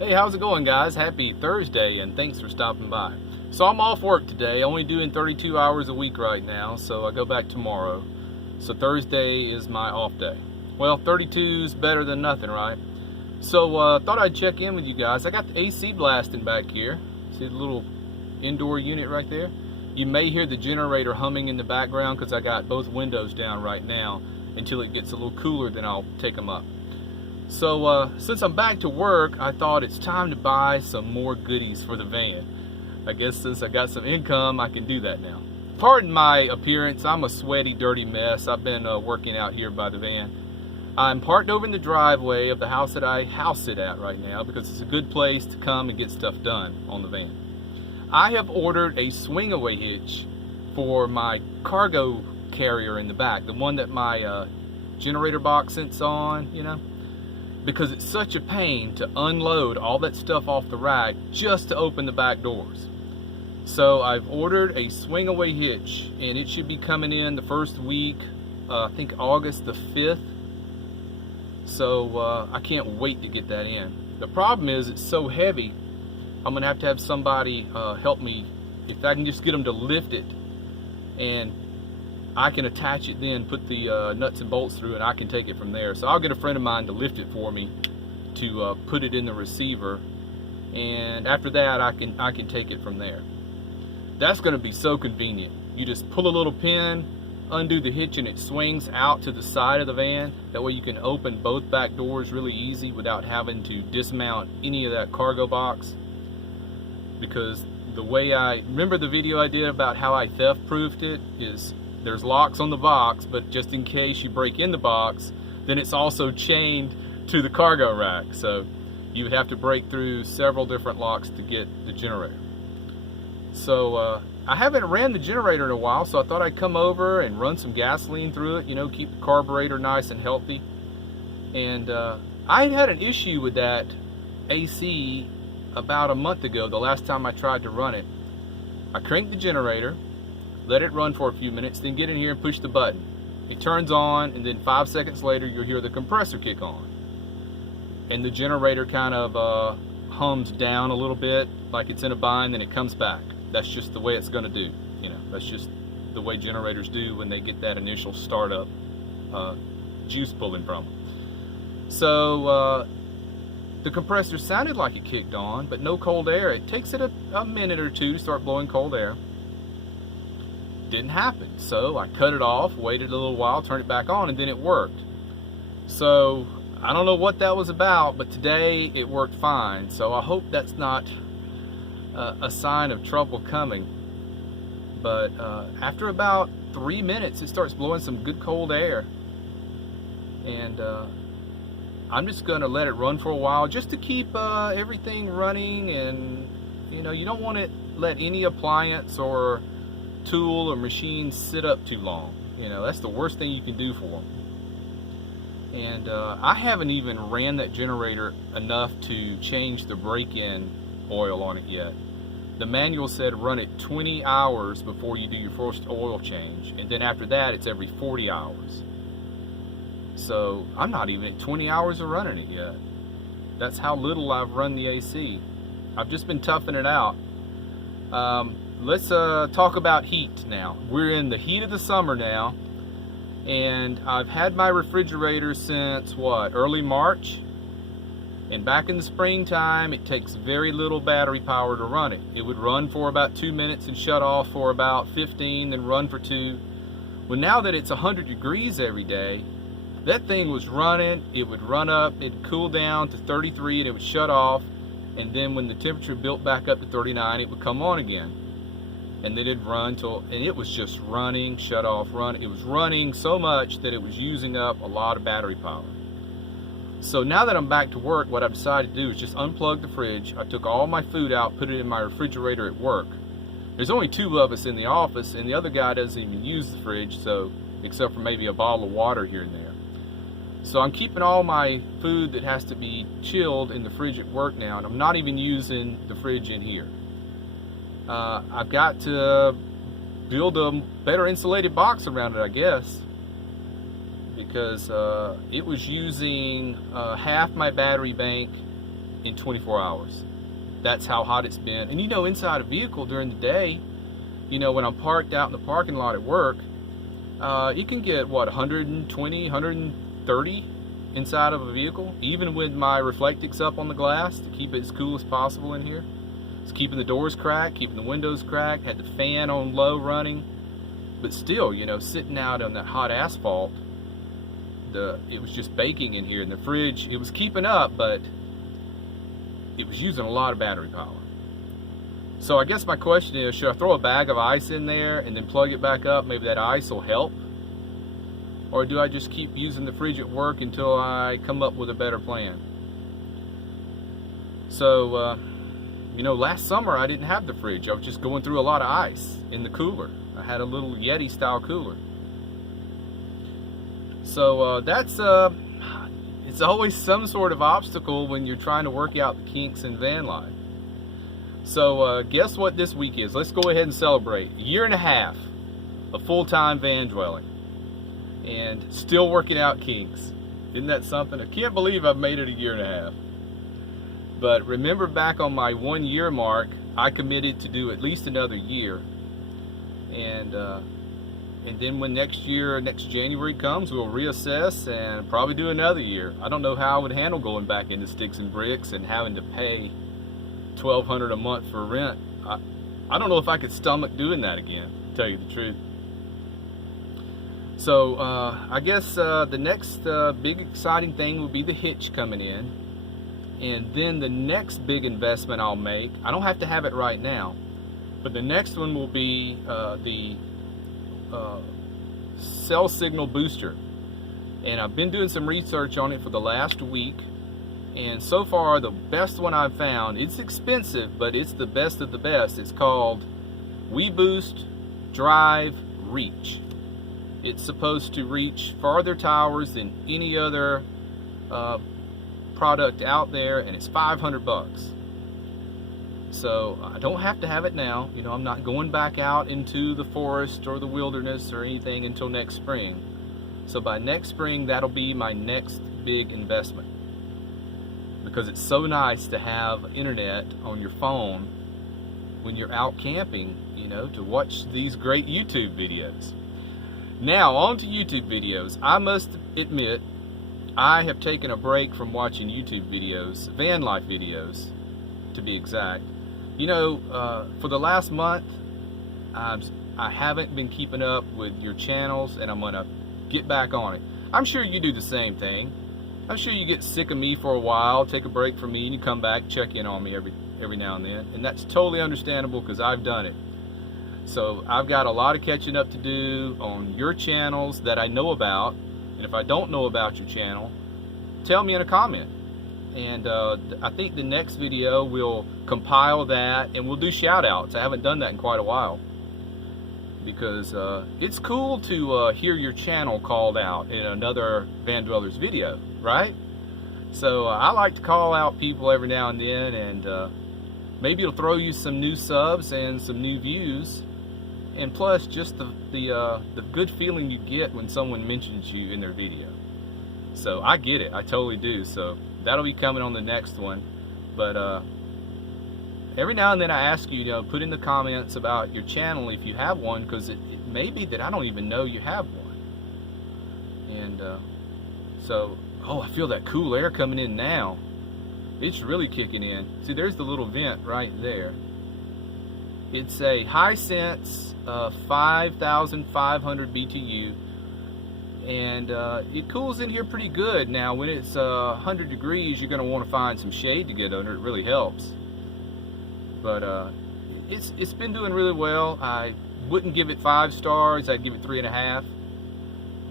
Hey, how's it going, guys? Happy Thursday, and thanks for stopping by. So I'm off work today, only doing 32 hours a week right now, so I go back tomorrow. So Thursday is my off day. Well, 32 is better than nothing, right? So thought I'd check in with you guys. I got the AC blasting back here. See the little indoor unit right there? You may hear the generator humming in the background because I got both windows down right now. Until it gets a little cooler, then I'll take them up. So since I'm back to work, I thought it's time to buy some more goodies for the van. I guess since I got some income, I can do that now. Pardon my appearance, I'm a sweaty, dirty mess. I've been working out here by the van. I'm parked over in the driveway of the house that I house sit at right now because it's a good place to come and get stuff done on the van. I have ordered a swing-away hitch for my cargo carrier in the back, the one that my generator box sits on, you know, because it's such a pain to unload all that stuff off the rack just to open the back doors. So I've ordered a swing away hitch, and it should be coming in the first week, I think August the 5th. So I can't wait to get that in. The problem is it's so heavy, I'm gonna have somebody help me. If I can just get them to lift it, and I can attach it then, put the nuts and bolts through, and I can take it from there. So I'll get a friend of mine to lift it for me to put it in the receiver, and after that I can take it from there. That's going to be so convenient. You just pull a little pin, undo the hitch, and it swings out to the side of the van. That way you can open both back doors really easy without having to dismount any of that cargo box. Because the way I remember the video I did about how I theft proofed it is, there's locks on the box, but just in case you break in the box, then it's also chained to the cargo rack. So you would have to break through several different locks to get the generator. So I haven't ran the generator in a while, so I thought I'd come over and run some gasoline through it, you know, keep the carburetor nice and healthy. And I had an issue with that AC about a month ago, the last time I tried to run it. I cranked the generator, let it run for a few minutes, then get in here and push the button. It turns on, and then 5 seconds later you'll hear the compressor kick on. And the generator kind of hums down a little bit like it's in a bind, then it comes back. That's just the way it's going to do. You know, that's just the way generators do when they get that initial startup juice pulling from them. So the compressor sounded like it kicked on, but no cold air. It takes it a minute or two to start blowing cold air. Didn't happen. So I cut it off, waited a little while, turned it back on, and then it worked. So I don't know what that was about, but today it worked fine. So I hope that's not a sign of trouble coming. But after about 3 minutes, it starts blowing some good cold air. And I'm just going to let it run for a while just to keep everything running. And you know, you don't want to let any appliance or tool or machine sit up too long. You know, that's the worst thing you can do for them. And I haven't even ran that generator enough to change the break-in oil on it yet. The manual said run it 20 hours before you do your first oil change, and then after that it's every 40 hours. So I'm not even at 20 hours of running it yet. That's how little I've run the AC. I've just been toughing it out. Let's talk about heat now. We're in the heat of the summer now, and I've had my refrigerator since what, early March? And back in the springtime, it takes very little battery power to run it. It would run for about 2 minutes and shut off for about 15, then run for 2. Well, now that it's 100 degrees every day, that thing was running. It would run up, it'd cool down to 33, and it would shut off. And then when the temperature built back up to 39, it would come on again. And then it'd run till, and it was just running, shut off, run. It was running so much that it was using up a lot of battery power. So now that I'm back to work, what I've decided to do is just unplug the fridge. I took all my food out, put it in my refrigerator at work. There's only 2 of us in the office, and the other guy doesn't even use the fridge, so except for maybe a bottle of water here and there. So I'm keeping all my food that has to be chilled in the fridge at work now, and I'm not even using the fridge in here. I've got to build a better insulated box around it, I guess, because it was using half my battery bank in 24 hours. That's how hot it's been. And you know, inside a vehicle during the day, you know, when I'm parked out in the parking lot at work, you can get, what, 120, 130 inside of a vehicle, even with my reflectix up on the glass to keep it as cool as possible in here. It's keeping the doors cracked, keeping the windows cracked, had the fan on low running, but still, you know, sitting out on that hot asphalt, it was just baking in here. In the fridge, it was keeping up, but it was using a lot of battery power. So I guess my question is, should I throw a bag of ice in there and then plug it back up? Maybe that ice will help. Or do I just keep using the fridge at work until I come up with a better plan? So, you know, last summer I didn't have the fridge. I was just going through a lot of ice in the cooler. I had a little Yeti style cooler. So it's always some sort of obstacle when you're trying to work out the kinks in van life. So guess what this week is? Let's go ahead and celebrate. A year and a half of full-time van dwelling and still working out kinks. Isn't that something? I can't believe I've made it a year and a half. But remember, back on my 1 year mark, I committed to do at least another year. And then when next January comes, we'll reassess and probably do another year. I don't know how I would handle going back into sticks and bricks and having to pay $1,200 a month for rent. I don't know if I could stomach doing that again, to tell you the truth. So I guess the next big exciting thing will be the hitch coming in. And then the next big investment I'll make, I don't have to have it right now, but the next one will be the cell signal booster. And I've been doing some research on it for the last week. And so far, the best one I've found, it's expensive, but it's the best of the best. It's called WeBoost Drive Reach. It's supposed to reach farther towers than any other product out there, and it's $500. So I don't have to have it now. You know, I'm not going back out into the forest or the wilderness or anything until next spring. So by next spring, that'll be my next big investment. Because it's so nice to have internet on your phone when you're out camping, you know, to watch these great YouTube videos. Now, on to YouTube videos. I must admit, I have taken a break from watching YouTube videos, van life videos, to be exact. You know, for the last month, I haven't been keeping up with your channels, and I'm going to get back on it. I'm sure you do the same thing. I'm sure you get sick of me for a while, take a break from me, and you come back, check in on me every now and then. And that's totally understandable because I've done it. So I've got a lot of catching up to do on your channels that I know about. And if I don't know about your channel, tell me in a comment. And I think the next video we'll compile that and we'll do shout outs. I haven't done that in quite a while. Because it's cool to hear your channel called out in another Van Dwellers video, right? So I like to call out people every now and then, and maybe it'll throw you some new subs and some new views, and plus just the good feeling you get when someone mentions you in their video. So I get it, I totally do. So that'll be coming on the next one. But every now and then I ask you, put in the comments about your channel if you have one, because it may be that I don't even know you have one. And so, oh, I feel that cool air coming in now. It's really kicking in. See, there's the little vent right there. It's a Hisense 5,500 BTU, and it cools in here pretty good. Now, when it's 100 degrees, you're going to want to find some shade to get under. It really helps. But it's been doing really well. I wouldn't give it 5 stars. I'd give it 3.5.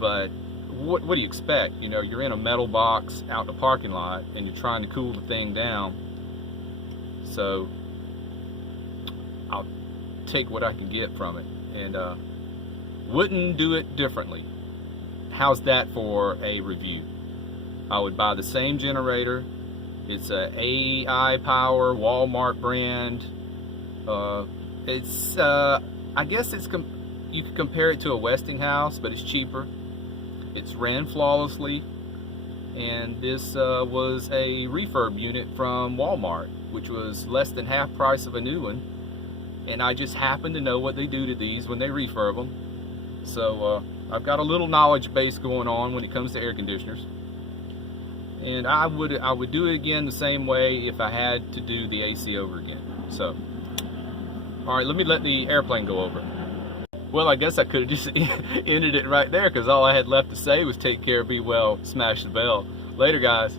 But what do you expect? You're in a metal box out in a parking lot, and you're trying to cool the thing down. So I'll take what I can get from it, and wouldn't do it differently. How's that for a review? I would buy the same generator. It's a AI Power Walmart brand. I guess you could compare it to a Westinghouse, but it's cheaper. It's ran flawlessly, and this was a refurb unit from Walmart, which was less than half price of a new one, and I just happen to know what they do to these when they refurb them. So I've got a little knowledge base going on when it comes to air conditioners, and I would do it again the same way if I had to do the AC over again. So alright, let me let the airplane go over. Well, I guess I could have just ended it right there, because all I had left to say was take care, be well, smash the bell. Later, guys.